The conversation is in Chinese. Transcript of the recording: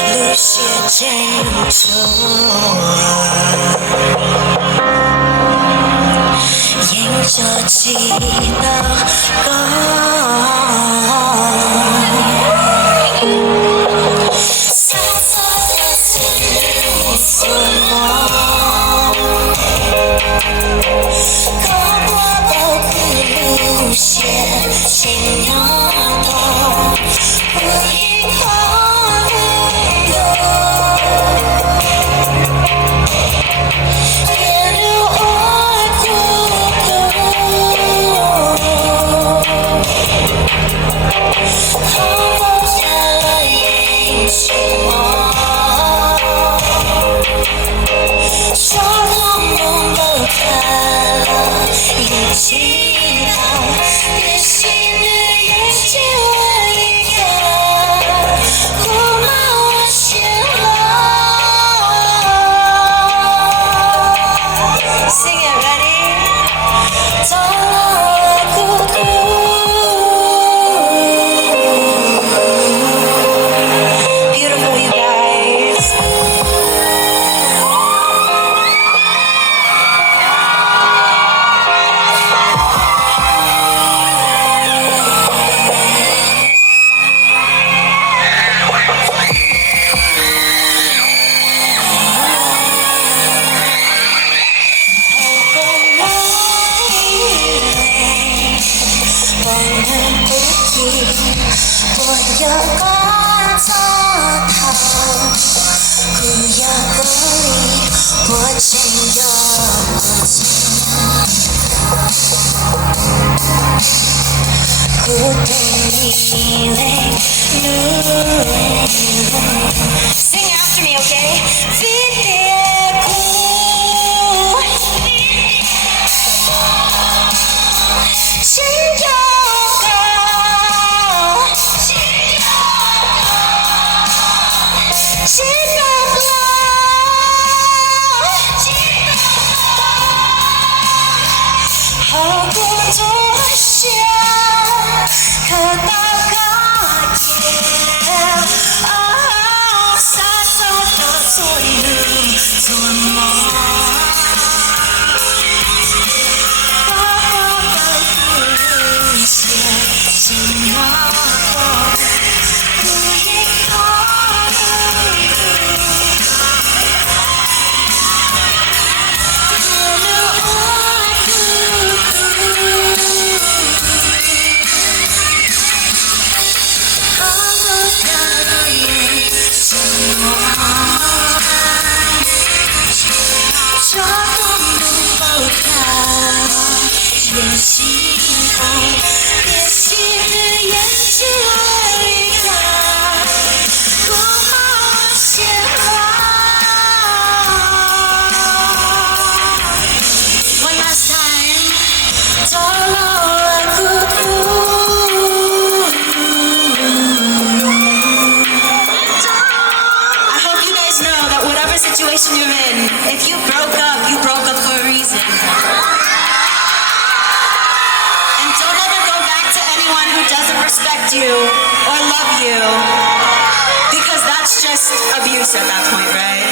路线牵手，沿着祈祷高，洒洒的从做梦，高挂保护路线牵摇动，不依靠。我要赶走他，不要隔离，我真的不见，孤单你泪流。Sing after me, okay? Vidya哭，真的。好过多想，可到高夜，洒洒的做路做梦，高高的路线牵摇动，不依靠路。别心爱，别心日眼睛离开，多么我先来。One last time， 走了孤独。I hope you guys know that whatever situation you're in, if you broke up for a reason. Who doesn't respect you or love you, because that's just abuse at that point, right?